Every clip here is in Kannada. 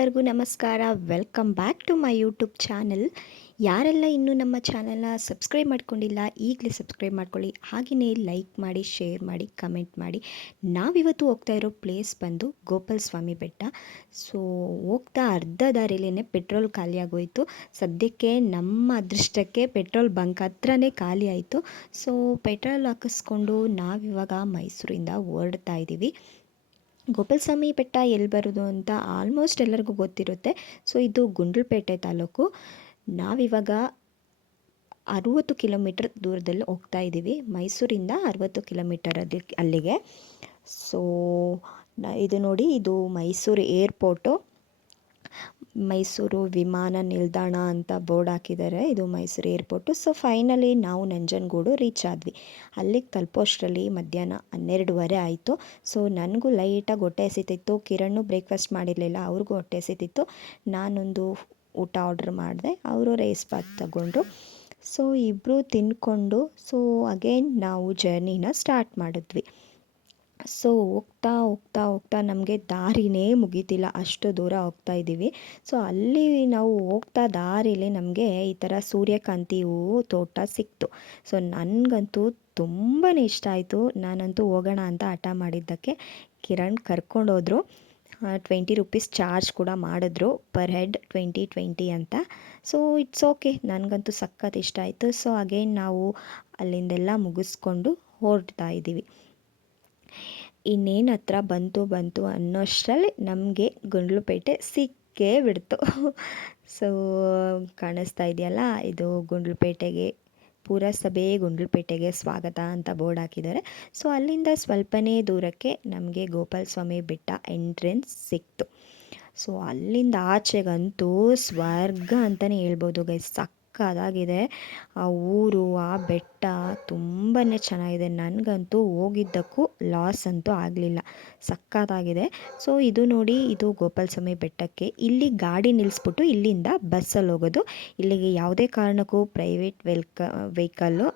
ಎಲ್ಲರಿಗೂ ನಮಸ್ಕಾರ. Welcome back to my YouTube channel ಯಾರೆಲ್ಲ ಇನ್ನೂ ನಮ್ಮ ಚಾನಲ್ನ ಸಬ್ಸ್ಕ್ರೈಬ್ ಮಾಡ್ಕೊಂಡಿಲ್ಲ, ಈಗಲೇ ಸಬ್ಸ್ಕ್ರೈಬ್ ಮಾಡ್ಕೊಳ್ಳಿ. ಹಾಗೆಯೇ ಲೈಕ್ ಮಾಡಿ ಶೇರ್ ಮಾಡಿ ಕಮೆಂಟ್ ಮಾಡಿ. ನಾವಿವತ್ತು ಹೋಗ್ತಾ ಇರೋ ಪ್ಲೇಸ್ ಬಂದು ಗೋಪಾಲ್ ಸ್ವಾಮಿ ಬೆಟ್ಟ. ಸೊ ಹೋಗ್ತಾ ಅರ್ಧ ದಾರಿಲೇ ಪೆಟ್ರೋಲ್ ಖಾಲಿ ಆಗೋಯಿತು. ಸದ್ಯಕ್ಕೆ ನಮ್ಮ ಅದೃಷ್ಟಕ್ಕೆ ಪೆಟ್ರೋಲ್ ಬಂಕ್ ಹತ್ರನೇ ಖಾಲಿ ಆಯಿತು. ಸೊ ಪೆಟ್ರೋಲ್ ಹಾಕಿಸ್ಕೊಂಡು ನಾವಿವಾಗ ಮೈಸೂರಿಂದ ಹೊರಡ್ತಾ ಇದ್ದೀವಿ ಗೋಪಾಲಸ್ವಾಮಿ ಬೆಟ್ಟ ಎಲ್ಲಿ ಬರೋದು ಅಂತ ಆಲ್ಮೋಸ್ಟ್ ಎಲ್ಲರಿಗೂ ಗೊತ್ತಿರುತ್ತೆ. ಸೊ ಇದು ಗುಂಡ್ಲುಪೇಟೆ ತಾಲೂಕು. ನಾವಿವಾಗ ಅರುವತ್ತು ಕಿಲೋಮೀಟರ್ ದೂರದಲ್ಲಿ ಹೋಗ್ತಾ ಇದ್ದೀವಿ. ಮೈಸೂರಿಂದ ಅರುವತ್ತು ಕಿಲೋಮೀಟರ್ ಅದು ಅಲ್ಲಿಗೆ. ಸೊ ಇದು ನೋಡಿ, ಇದು ಮೈಸೂರು ಏರ್ಪೋರ್ಟು. ಮೈಸೂರು ವಿಮಾನ ನಿಲ್ದಾಣ ಅಂತ ಬೋರ್ಡ್ ಹಾಕಿದ್ದಾರೆ. ಇದು ಮೈಸೂರು ಏರ್ಪೋರ್ಟು. ಸೊ ಫೈನಲಿ ನಾವು ನಂಜನಗೂಡು ರೀಚ್ ಆದ್ವಿ. ಅಲ್ಲಿಗೆ ತಲುಪೋಷ್ಟರಲ್ಲಿ ಮಧ್ಯಾಹ್ನ ಹನ್ನೆರಡುವರೆ ಆಯಿತು. ಸೊ ನನಗೂ ಲೈಟಾಗಿ ಹೊಟ್ಟೆ ಎಸಿತಿತ್ತು ಕಿರಣ್ ಬ್ರೇಕ್ಫಾಸ್ಟ್ ಮಾಡಿರಲಿಲ್ಲ. ಅವ್ರಿಗೂ ಹೊಟ್ಟೆ ಎಸಿತಿತ್ತು ನಾನೊಂದು ಊಟ ಆರ್ಡ್ರ್ ಮಾಡಿದೆ. ಅವರು ರೈಸ್ ಬಾತ್ ತಗೊಂಡ್ರು. ಸೊ ಇಬ್ಬರು ತಿನ್ಕೊಂಡು ಸೊ ಅಗೇನ್ ನಾವು ಜರ್ನಿನ ಸ್ಟಾರ್ಟ್ ಮಾಡಿದ್ವಿ. ಸೊ ಹೋಗ್ತಾ ಹೋಗ್ತಾ ಹೋಗ್ತಾ ನಮಗೆ ದಾರಿನೇ ಮುಗೀತಿಲ್ಲ. ಅಷ್ಟು ದೂರ ಹೋಗ್ತಾ ಇದ್ದೀವಿ. ಸೊ ಅಲ್ಲಿ ನಾವು ಹೋಗ್ತಾ ದಾರಿಲಿ ನಮಗೆ ಈ ಥರ ಸೂರ್ಯಕಾಂತಿ ಹೂವು ತೋಟ ಸಿಕ್ತು. ಸೊ ನನಗಂತೂ ತುಂಬಾ ಇಷ್ಟ ಆಯಿತು. ನಾನಂತೂ ಹೋಗೋಣ ಅಂತ ಹಠ ಮಾಡಿದ್ದಕ್ಕೆ ಕಿರಣ್ ಕರ್ಕೊಂಡೋದ್ರು. ಟ್ವೆಂಟಿ ರುಪೀಸ್ ಚಾರ್ಜ್ ಕೂಡ ಮಾಡಿದ್ರು ಪರ್ ಹೆಡ್ ಟ್ವೆಂಟಿ ಟ್ವೆಂಟಿ ಅಂತ. ಸೊ ಇಟ್ಸ್ ಓಕೆ ನನಗಂತೂ ಸಖತ್ ಇಷ್ಟ ಆಯಿತು. ಸೊ ಅಗೇನ್ ನಾವು ಅಲ್ಲಿಂದೆಲ್ಲ ಮುಗಿಸ್ಕೊಂಡು ಹೊರಡ್ತಾ ಇದ್ದೀವಿ. ಇನ್ನೇನು ಹತ್ರ ಬಂತು ಬಂತು ಅನ್ನೋಷ್ಟರಲ್ಲಿ ನಮಗೆ ಗುಂಡ್ಲುಪೇಟೆ ಸಿಕ್ಕೇ ಬಿಡ್ತು. ಸೊ ಕಾಣಿಸ್ತಾ ಇದೆಯಲ್ಲ, ಇದು ಗುಂಡ್ಲುಪೇಟೆಗೆ, ಪುರಸಭೆ ಗುಂಡ್ಲುಪೇಟೆಗೆ ಸ್ವಾಗತ ಅಂತ ಬೋರ್ಡ್ ಹಾಕಿದ್ದಾರೆ. ಸೊ ಅಲ್ಲಿಂದ ಸ್ವಲ್ಪನೇ ದೂರಕ್ಕೆ ನಮಗೆ ಗೋಪಾಲ ಸ್ವಾಮಿ ಬೆಟ್ಟ ಎಂಟ್ರೆನ್ಸ್ ಸಿಕ್ತು. ಸೊ ಅಲ್ಲಿಂದ ಆಚೆಗಂತೂ ಸ್ವರ್ಗ ಅಂತಲೇ ಹೇಳ್ಬೋದು ಗೈ ಸಕ್ ಸಕ್ಕತ್ತಾಗಿದೆ ಆ ಊರು, ಆ ಬೆಟ್ಟ ತುಂಬಾ ಚೆನ್ನಾಗಿದೆ. ನನಗಂತೂ ಹೋಗಿದ್ದಕ್ಕೂ ಲಾಸ್ ಅಂತೂ ಆಗಲಿಲ್ಲ. ಸಕ್ಕತ್ತಾಗಿದೆ ಸೊ ಇದು ನೋಡಿ, ಇದು ಗೋಪಾಲಸ್ವಾಮಿ ಬೆಟ್ಟಕ್ಕೆ. ಇಲ್ಲಿ ಗಾಡಿ ನಿಲ್ಲಿಸ್ಬಿಟ್ಟು ಇಲ್ಲಿಂದ ಬಸ್ಸಲ್ಲಿ ಹೋಗೋದು. ಇಲ್ಲಿಗೆ ಯಾವುದೇ ಕಾರಣಕ್ಕೂ ಪ್ರೈವೇಟ್ ವೆಲ್ಕ ವೆಹಿಕಲ್ಲು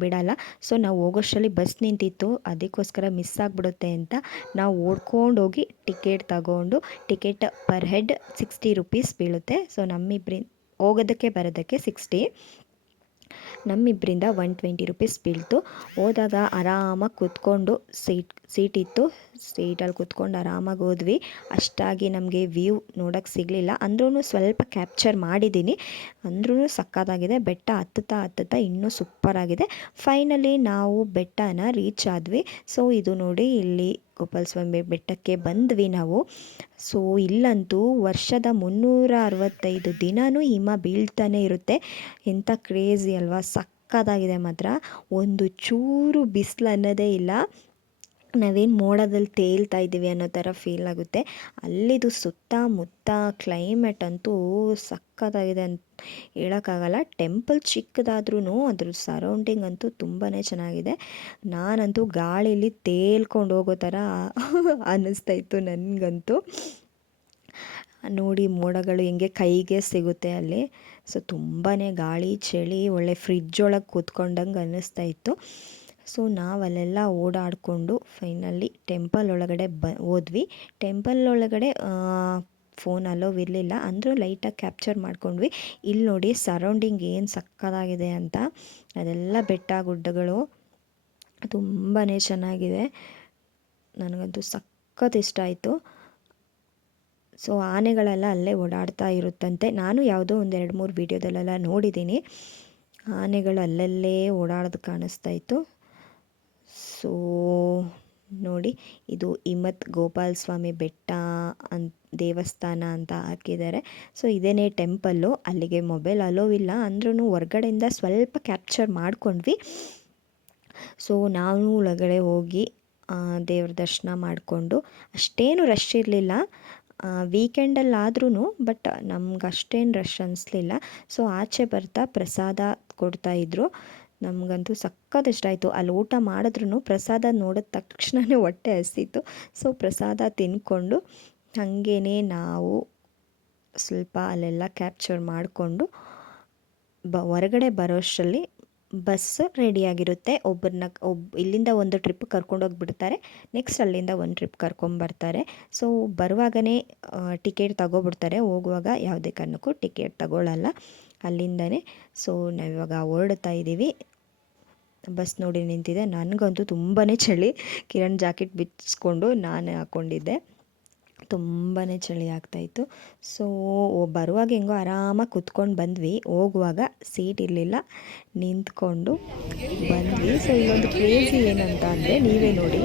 ಬಿಡಲ್ಲ. ಸೊ ನಾವು ಹೋಗೋಷ್ಟರಲ್ಲಿ ಬಸ್ ನಿಂತಿತ್ತು. ಅದಕ್ಕೋಸ್ಕರ ಮಿಸ್ ಆಗಿಬಿಡುತ್ತೆ ಅಂತ ನಾವು ಓಡ್ಕೊಂಡು ಹೋಗಿ ಟಿಕೆಟ್ ತಗೊಂಡು ticket per head sixty rupees ಬೀಳುತ್ತೆ. ಸೊ ನಮ್ಮಿಬ್ಬರಿಂದ ಹೋಗೋದಕ್ಕೆ ಬರೋದಕ್ಕೆ ಸಿಕ್ಸ್ಟಿ ನಮ್ಮಿಬ್ಬರಿಂದ ಒನ್ ಟ್ವೆಂಟಿ ರುಪೀಸ್ ಬೀಳ್ತು ಹೋದಾಗ ಆರಾಮಾಗಿ ಕೂತ್ಕೊಂಡು ಸೀಟ್ ಸೀಟ್ ಇತ್ತು. ಸೀಟಲ್ಲಿ ಕೂತ್ಕೊಂಡು ಆರಾಮಾಗಿ ಹೋದ್ವಿ. ಅಷ್ಟಾಗಿ ನಮಗೆ ವ್ಯೂ ನೋಡೋಕ್ಕೆ ಸಿಗಲಿಲ್ಲ. ಅಂದ್ರೂ ಸ್ವಲ್ಪ ಕ್ಯಾಪ್ಚರ್ ಮಾಡಿದ್ದೀನಿ ಅಂದ್ರೂ ಸಕ್ಕತ್ತಾಗಿದೆ. ಬೆಟ್ಟ ಹತ್ತುತ್ತಾ ಹತ್ತುತ್ತಾ ಇನ್ನೂ ಸೂಪರಾಗಿದೆ ಫೈನಲಿ ನಾವು ಬೆಟ್ಟನ ರೀಚ್ ಆದ್ವಿ. ಸೊ ಇದು ನೋಡಿ ಇಲ್ಲಿ ಗೋಪಾಲ ಸ್ವಾಮಿ ಬೆಟ್ಟಕ್ಕೆ ಬಂದ್ವಿ ನಾವು. ಸೊ ಇಲ್ಲಂತೂ ವರ್ಷದ ಮುನ್ನೂರ ಅರವತ್ತೈದು ದಿನವೂ ಹಿಮ ಬೀಳ್ತಾನೆ ಇರುತ್ತೆ. ಎಂಥ ಕ್ರೇಜಿ ಅಲ್ವಾ? ಸಕ್ಕತ್ತಾಗಿದೆ ಮಾತ್ರ. ಒಂದು ಚೂರು ಬಿಸಿಲು ಅನ್ನೋದೇ ಇಲ್ಲ. ನಾವೇನು ಮೋಡದಲ್ಲಿ ತೇಲ್ತಾ ಇದ್ದೀವಿ ಅನ್ನೋ ಥರ ಫೀಲ್ ಆಗುತ್ತೆ. ಅಲ್ಲಿದು ಸುತ್ತಮುತ್ತ ಕ್ಲೈಮೇಟ್ ಅಂತೂ ಸಕ್ಕತ್ತಾಗಿದೆ ಅಂತ ಹೇಳೋಕ್ಕಾಗಲ್ಲ. ಟೆಂಪಲ್ ಚಿಕ್ಕದಾದ್ರೂ ಅದ್ರ ಸರೌಂಡಿಂಗ್ ಅಂತೂ ತುಂಬಾ ಚೆನ್ನಾಗಿದೆ. ನಾನಂತೂ ಗಾಳಿಲಿ ತೇಲ್ಕೊಂಡು ಹೋಗೋ ಥರ ಅನ್ನಿಸ್ತಾ ಇತ್ತು ನನಗಂತೂ. ನೋಡಿ ಮೋಡಗಳು ಹೆಂಗೆ ಕೈಗೆ ಸಿಗುತ್ತೆ ಅಲ್ಲಿ. ಸೊ ತುಂಬಾ ಗಾಳಿ, ಚಳಿ, ಒಳ್ಳೆ ಫ್ರಿಜ್ ಒಳಗೆ ಕೂತ್ಕೊಂಡಂಗೆ ಅನ್ನಿಸ್ತಾ ಇತ್ತು. ಸೊ ನಾವಲ್ಲೆಲ್ಲ ಓಡಾಡಿಕೊಂಡು ಫೈನಲಿ ಟೆಂಪಲ್ ಒಳಗಡೆ ಬ, ಹೋದ್ವಿ. ಟೆಂಪಲ್ ಒಳಗಡೆ ಫೋನ್ ಅಲೋವ್ ಇರಲಿಲ್ಲ. ಅಂದರೂ ಲೈಟಾಗಿ ಕ್ಯಾಪ್ಚರ್ ಮಾಡ್ಕೊಂಡ್ವಿ. ಇಲ್ಲಿ ನೋಡಿ ಸರೌಂಡಿಂಗ್ ಏನು ಸಕ್ಕತ್ತಾಗಿದೆ ಅಂತ. ಅದೆಲ್ಲ ಬೆಟ್ಟ ಗುಡ್ಡಗಳು ತುಂಬಾ ಚೆನ್ನಾಗಿದೆ. ನನಗಂತೂ ಸಖತ್ ಇಷ್ಟ ಆಯಿತು. ಸೊ ಆನೆಗಳೆಲ್ಲ ಅಲ್ಲೇ ಓಡಾಡ್ತಾ ಇರುತ್ತಂತೆ. ನಾನು ಯಾವುದೋ ಒಂದು ಎರಡು ಮೂರು ವೀಡಿಯೋದಲ್ಲೆಲ್ಲ ನೋಡಿದ್ದೀನಿ. ಆನೆಗಳು ಅಲ್ಲಲ್ಲೇ ಓಡಾಡೋದು ಕಾಣಿಸ್ತಾ ಇತ್ತು. ಸೊ, ನೋಡಿ, ಇದು ಇಮತ್ ಗೋಪಾಲ ಸ್ವಾಮಿ ಬೆಟ್ಟ ಅಂತ ದೇವಸ್ಥಾನ ಅಂತ ಹಾಕಿದ್ದಾರೆ. ಸೊ, ಇದೇನೇ ಟೆಂಪಲ್ಲು, ಅಲ್ಲಿಗೆ ಮೊಬೈಲ್ ಅಲೋವಿಲ್ಲ ಅಂದ್ರೂ ಹೊರ್ಗಡೆಯಿಂದ ಸ್ವಲ್ಪ ಕ್ಯಾಪ್ಚರ್ ಮಾಡ್ಕೊಂಡ್ವಿ. ಸೊ, ನಾನು ಒಳಗಡೆ ಹೋಗಿ ದೇವ್ರ ದರ್ಶನ ಮಾಡಿಕೊಂಡು, ಅಷ್ಟೇನು ರಶ್ ಇರಲಿಲ್ಲ. ವೀಕೆಂಡಲ್ಲಾದ್ರೂ ಬಟ್ ನಮ್ಗೆ ಅಷ್ಟೇನು ರಶ್ ಅನಿಸ್ಲಿಲ್ಲ. ಸೊ, ಆಚೆ ಬರ್ತಾ ಪ್ರಸಾದ ಕೊಡ್ತಾಯಿದ್ರು ನಮಗಂತೂ ಸಖತ್ ಇಷ್ಟ ಆಯಿತು ಅಲ್ಲಿ ಊಟ ಮಾಡಿದ್ರೂ ಪ್ರಸಾದ ನೋಡಿದ ತಕ್ಷಣವೇ ಹೊಟ್ಟೆ ಹಸಿತು. ಸೊ ಪ್ರಸಾದ ತಿಂದ್ಕೊಂಡು ಹಾಗೇ ನಾವು ಸ್ವಲ್ಪ ಅಲ್ಲೆಲ್ಲ ಕ್ಯಾಪ್ಚರ್ ಮಾಡಿಕೊಂಡು ಬ, ಹೊರಗಡೆ ಬರೋಷ್ಟರಲ್ಲಿ ಬಸ್ ರೆಡಿಯಾಗಿರುತ್ತೆ ಒಬ್ಬರನ್ನ ಒಬ್, ಇಲ್ಲಿಂದ ಒಂದು ಟ್ರಿಪ್ ಕರ್ಕೊಂಡೋಗಿ ಬಿಡ್ತಾರೆ ನೆಕ್ಸ್ಟ್ ಅಲ್ಲಿಂದ ಒಂದು ಟ್ರಿಪ್ ಕರ್ಕೊಂಬರ್ತಾರೆ ಸೊ ಬರುವಾಗಲೇ ಟಿಕೆಟ್ ತಗೋಬಿಡ್ತಾರೆ. ಹೋಗುವಾಗ ಯಾವುದೇ ಕಾರಣಕ್ಕೂ ಟಿಕೆಟ್ ತಗೊಳ್ಳಲ್ಲ ಅಲ್ಲಿಂದನೇ. ಸೊ ನಾವಿವಾಗ ಹೊರಡ್ತಾ ಇದ್ದೀವಿ ಬಸ್ ನೋಡಿ ನಿಂತಿದೆ. ನನಗಂತೂ ತುಂಬಾ ಚಳಿ. ಕಿರಣ್ ಜಾಕೆಟ್ ಬಿಚ್ಚಿಸ್ಕೊಂಡು ನಾನು ಹಾಕ್ಕೊಂಡಿದ್ದೆ ತುಂಬಾ ಚಳಿ ಆಗ್ತಾಯಿತ್ತು ಸೊ ಬರುವಾಗ ಹೆಂಗೋ ಆರಾಮಾಗಿ ಕುತ್ಕೊಂಡು ಬಂದ್ವಿ. ಹೋಗುವಾಗ ಸೀಟ್ ಇರಲಿಲ್ಲ. ನಿಂತ್ಕೊಂಡು ಬಂದ್ವಿ. ಸೊ ಇಲ್ಲೊಂದು ಕ್ರೇಜಿ ಏನಂತ ಅಂದರೆ ನೀವೇ ನೋಡಿ.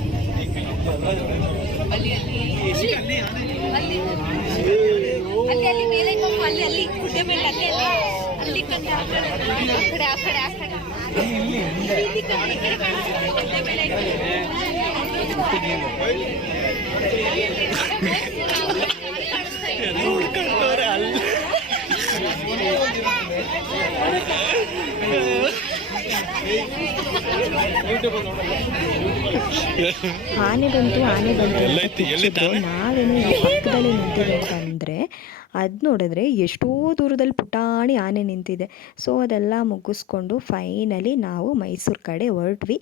ಅಲ್ಲಿ ಅಲ್ಲಿ ಮೇಲೆ ಹೋಗು ಅಲ್ಲಿ ಅಲ್ಲಿ ಗುಡ್ಡೆ ಮೇಲೆ ಅಲ್ಲಿ ಅಲ್ಲಿ ಅಲ್ಲಿ ಕಂದ ಆ ಕಡೆ ಆ ಕಡೆ ಆ ಕಡೆ ಇಲ್ಲಿ ಕಂದ ಈ ಕಡೆ ಕಾಣಿಸ್ತಿದೆ, ಗುಡ್ಡೆ ಮೇಲೆ ಆನೆ ಬಂತು ಆನೆ ಬಂತು. ನಾವೇನು ಪಕ್ಕದಲ್ಲಿ ನಿಂತಿದೆ ಅಂತಂದರೆ ಅದು ನೋಡಿದ್ರೆ ಎಷ್ಟೋ ದೂರದಲ್ಲಿ ಪುಟಾಣಿ ಆನೆ ನಿಂತಿದೆ. ಸೊ ಅದೆಲ್ಲ ಮುಗಿಸ್ಕೊಂಡು ಫೈನಲಿ ನಾವು ಮೈಸೂರು ಕಡೆ ಹೊರಟ್ವಿ.